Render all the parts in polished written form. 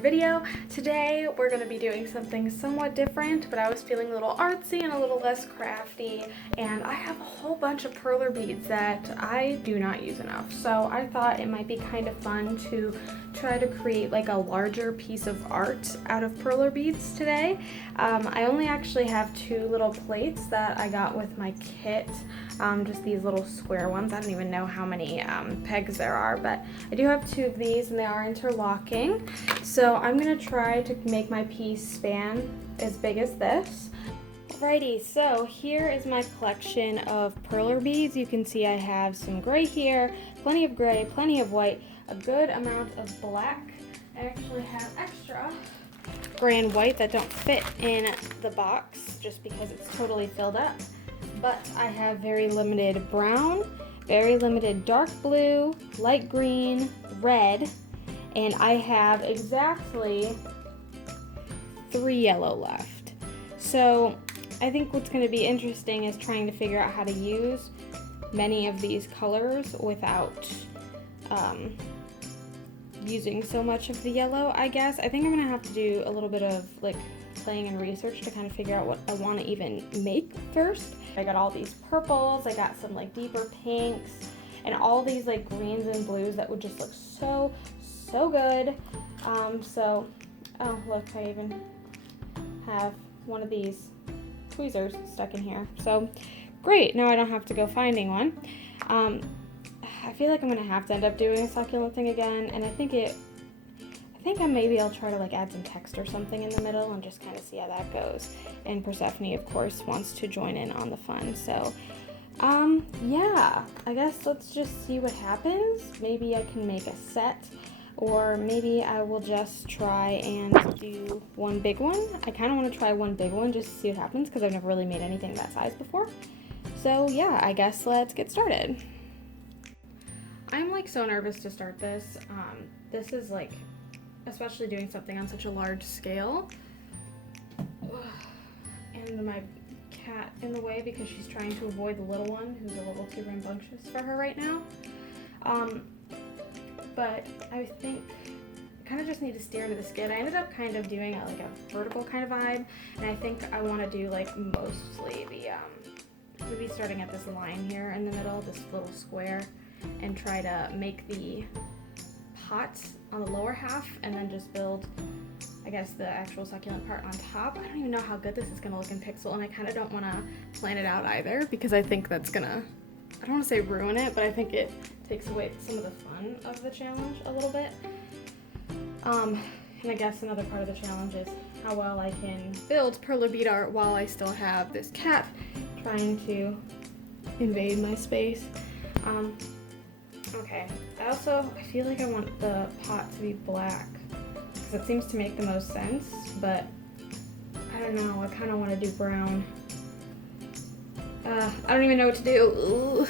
video. Today we're going to be doing something somewhat different, but I was feeling a little artsy and a little less crafty, and I have a whole bunch of perler beads that I do not use enough. So I thought it might be kind of fun to try to create like a larger piece of art out of perler beads today. I only actually have two little plates that I got with my kit, just these little square ones. I don't even know how many pegs there are, but I do have two of these and they are interlocking. So I'm gonna try to make my piece span as big as this. Alrighty, so here is my collection of perler beads. You can see I have some gray here, plenty of gray, plenty of white, a good amount of black. I actually have extra gray and white that don't fit in the box just because it's totally filled up. But I have very limited brown, very limited dark blue, light green, red, and I have exactly 3 yellow left. So I think what's going to be interesting is trying to figure out how to use many of these colors without using so much of the yellow, I guess. I think I'm going to have to do a little bit of like playing and research to kind of figure out what I want to even make first. I got all these purples, I got some like deeper pinks, and all these like greens and blues that would just look so good. Oh look, I even have one of these tweezers stuck in here. So great, now I don't have to go finding one. I feel like I'm gonna have to end up doing a succulent thing again, and I think maybe I'll try to like add some text or something in the middle and just kind of see how that goes. And Persephone, of course, wants to join in on the fun. So, yeah, I guess let's just see what happens. Maybe I can make a set, or maybe I will just try and do one big one. I kind of want to try one big one just to see what happens because I've never really made anything that size before. So yeah, I guess let's get started. I'm like so nervous to start this. This is like, especially doing something on such a large scale. And my cat in the way because she's trying to avoid the little one who's a little too rambunctious for her right now. But I think I kind of just need to steer into the skid. I ended up kind of doing like a vertical kind of vibe, and I think I want to do like mostly the maybe starting at this line here in the middle, this little square, and try to make the pot on the lower half and then just build, I guess, the actual succulent part on top. I don't even know how good this is going to look in pixel, and I kind of don't want to plan it out either because I think that's going to, I don't want to say ruin it, but I think it takes away some of the fun of the challenge a little bit. And I guess another part of the challenge is how well I can build perler bead art while I still have this cat trying to invade my space. Okay, I feel like I want the pot to be black because it seems to make the most sense, but I don't know, I kind of want to do brown. I don't even know what to do. Ooh.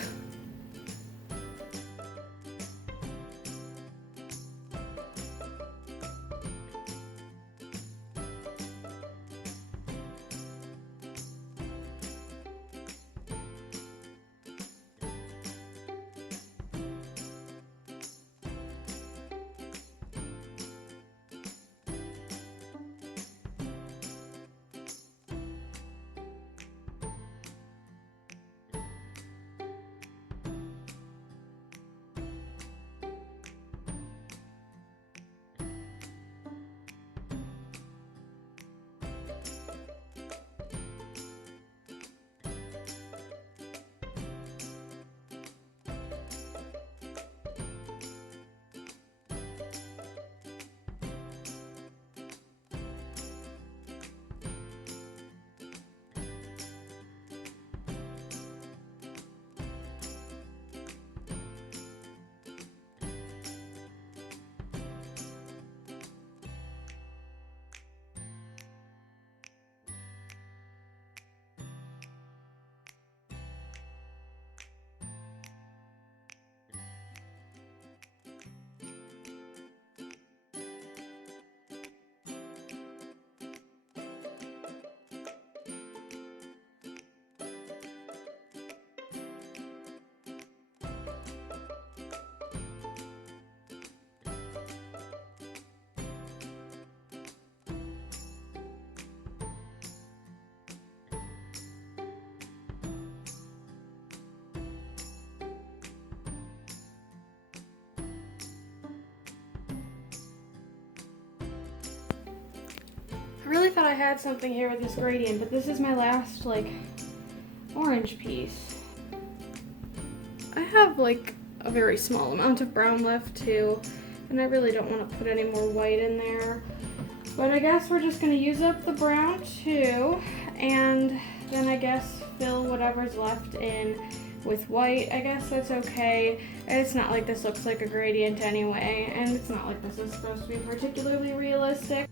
really thought I had something here with this gradient, but this is my last, like, orange piece. I have, like, a very small amount of brown left, too, and I really don't want to put any more white in there. But I guess we're just going to use up the brown, too, and then I guess fill whatever's left in with white. I guess that's okay. It's not like this looks like a gradient anyway, and it's not like this is supposed to be particularly realistic.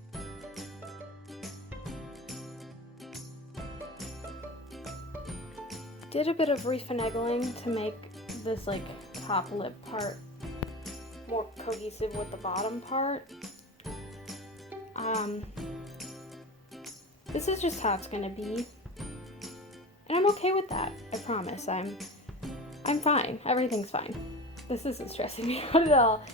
Did a bit of refinagling to make this like top lip part more cohesive with the bottom part. This is just how it's gonna be. And I'm okay with that, I promise. I'm fine. Everything's fine. This isn't stressing me out at all.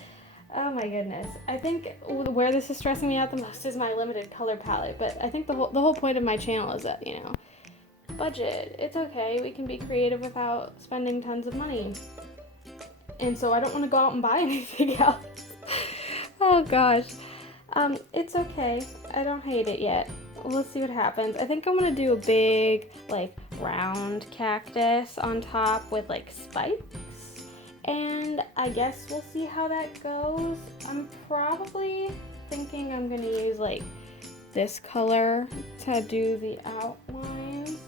Oh my goodness. I think where this is stressing me out the most is my limited color palette, but I think the whole point of my channel is that, you know, budget. It's okay. We can be creative without spending tons of money. And so I don't want to go out and buy anything else. Oh gosh. It's okay. I don't hate it yet. Let's see what happens. I think I'm gonna do a big, like, round cactus on top with, like, spikes. And I guess we'll see how that goes. I'm probably thinking I'm gonna use, like, this color to do the outlines.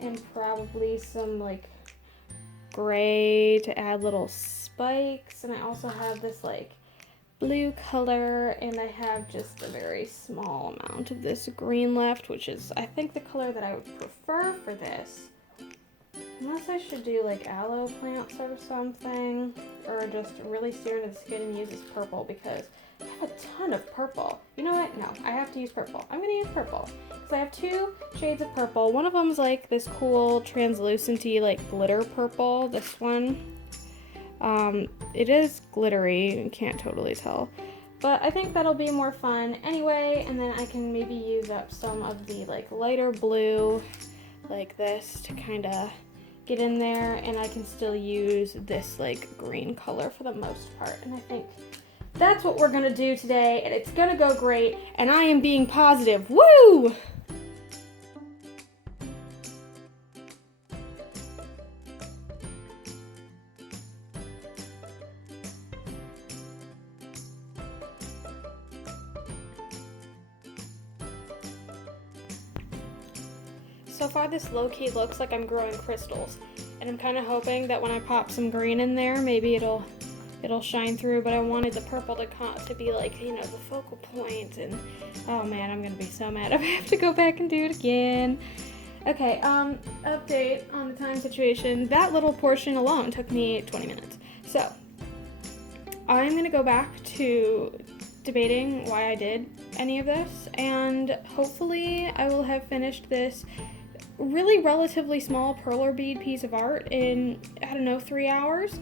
And probably some, like, gray to add little spikes. And I also have this, like, blue color, and I have just a very small amount of this green left, which is, I think, the color that I would prefer for this. Unless I should do, like, aloe plants or something, or just really steer into the skin and use this purple, because I have a ton of purple. You know what? No, I have to use purple. I'm gonna use purple. So I have two shades of purple. One of them's like this cool translucent-y, like, glitter purple. This one. It is glittery, you can't totally tell, but I think that'll be more fun anyway. And then I can maybe use up some of the, like, lighter blue like this to kind of get in there, and I can still use this, like, green color for the most part. And I think that's what we're gonna do today, and it's gonna go great, and I am being positive. Woo! So far this low-key looks like I'm growing crystals, and I'm kind of hoping that when I pop some green in there, maybe it'll shine through, but I wanted the purple to be, like, you know, the focal point, and oh man, I'm gonna be so mad if I have to go back and do it again. Okay, update on the time situation. That little portion alone took me 20 minutes. So, I'm gonna go back to debating why I did any of this, and hopefully I will have finished this really relatively small perler bead piece of art in, I don't know, 3 hours.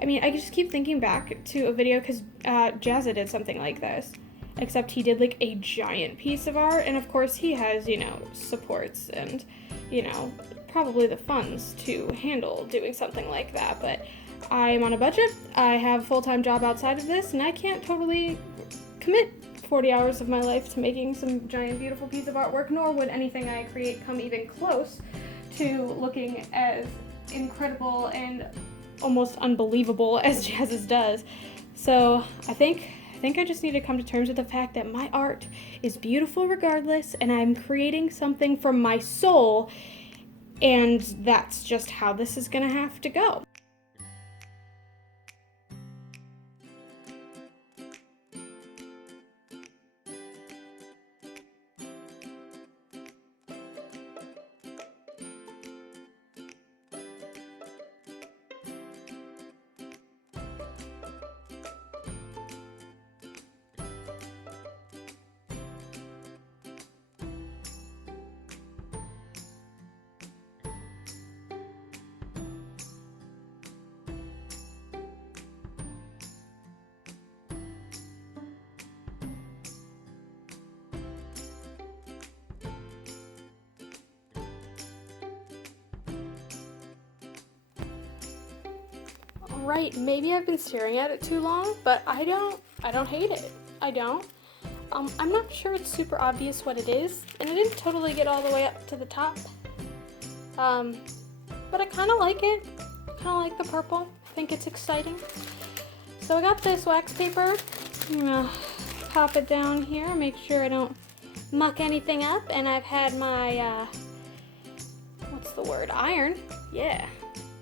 I mean, I just keep thinking back to a video because Jazza did something like this, except he did, like, a giant piece of art, and of course he has, you know, supports and, you know, probably the funds to handle doing something like that, but I am on a budget, I have a full-time job outside of this, and I can't totally commit 40 hours of my life to making some giant beautiful piece of artwork, nor would anything I create come even close to looking as incredible and almost unbelievable as Jazz's does. So I think I just need to come to terms with the fact that my art is beautiful regardless, and I'm creating something from my soul, and that's just how this is gonna have to go. Right, maybe I've been staring at it too long, but I don't hate it. I don't. I'm not sure it's super obvious what it is, and it didn't totally get all the way up to the top. But I kind of like it. I kind of like the purple. I think it's exciting. So I got this wax paper. I'm gonna pop it down here, make sure I don't muck anything up, and I've had my, what's the word, iron, yeah,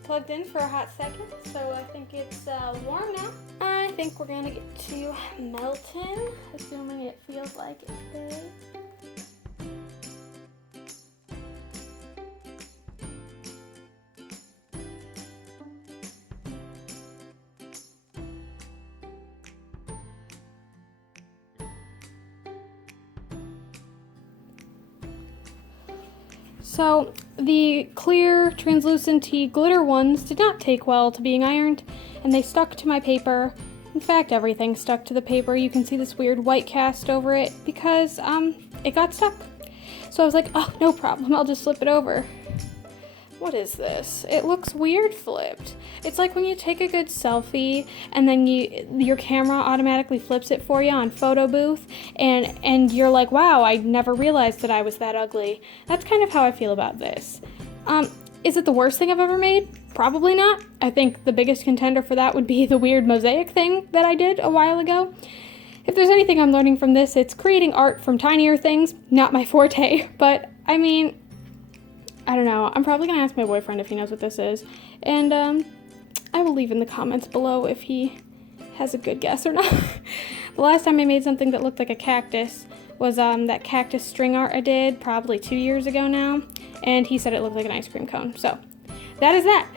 plugged in for a hot second, so I think it's warm now. I think we're gonna get to melting, assuming it feels like it does. So the clear translucent glitter ones did not take well to being ironed, and they stuck to my paper. In fact, everything stuck to the paper. You can see this weird white cast over it because it got stuck. So I was like, oh, no problem, I'll just flip it over. What is this? It looks weird flipped. It's like when you take a good selfie and then your camera automatically flips it for you on photo booth, and you're like, wow, I never realized that I was that ugly. That's kind of how I feel about this. Is it the worst thing I've ever made? Probably not. I think the biggest contender for that would be the weird mosaic thing that I did a while ago. If there's anything I'm learning from this, it's creating art from tinier things. Not my forte, but I mean, I don't know. I'm probably going to ask my boyfriend if he knows what this is. And I will leave in the comments below if he has a good guess or not. The last time I made something that looked like a cactus was that cactus string art I did probably 2 years ago now. And he said it looked like an ice cream cone. So that is that.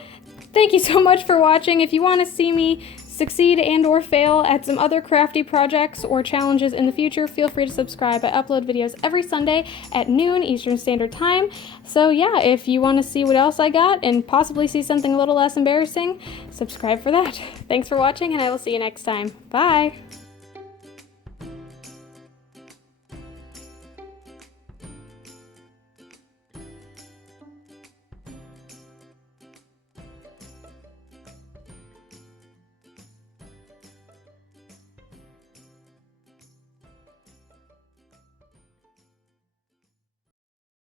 Thank you so much for watching. If you want to see me succeed and or fail at some other crafty projects or challenges in the future, feel free to subscribe. I upload videos every Sunday at noon Eastern Standard Time. So yeah, if you want to see what else I got and possibly see something a little less embarrassing, subscribe for that. Thanks for watching, and I will see you next time. Bye!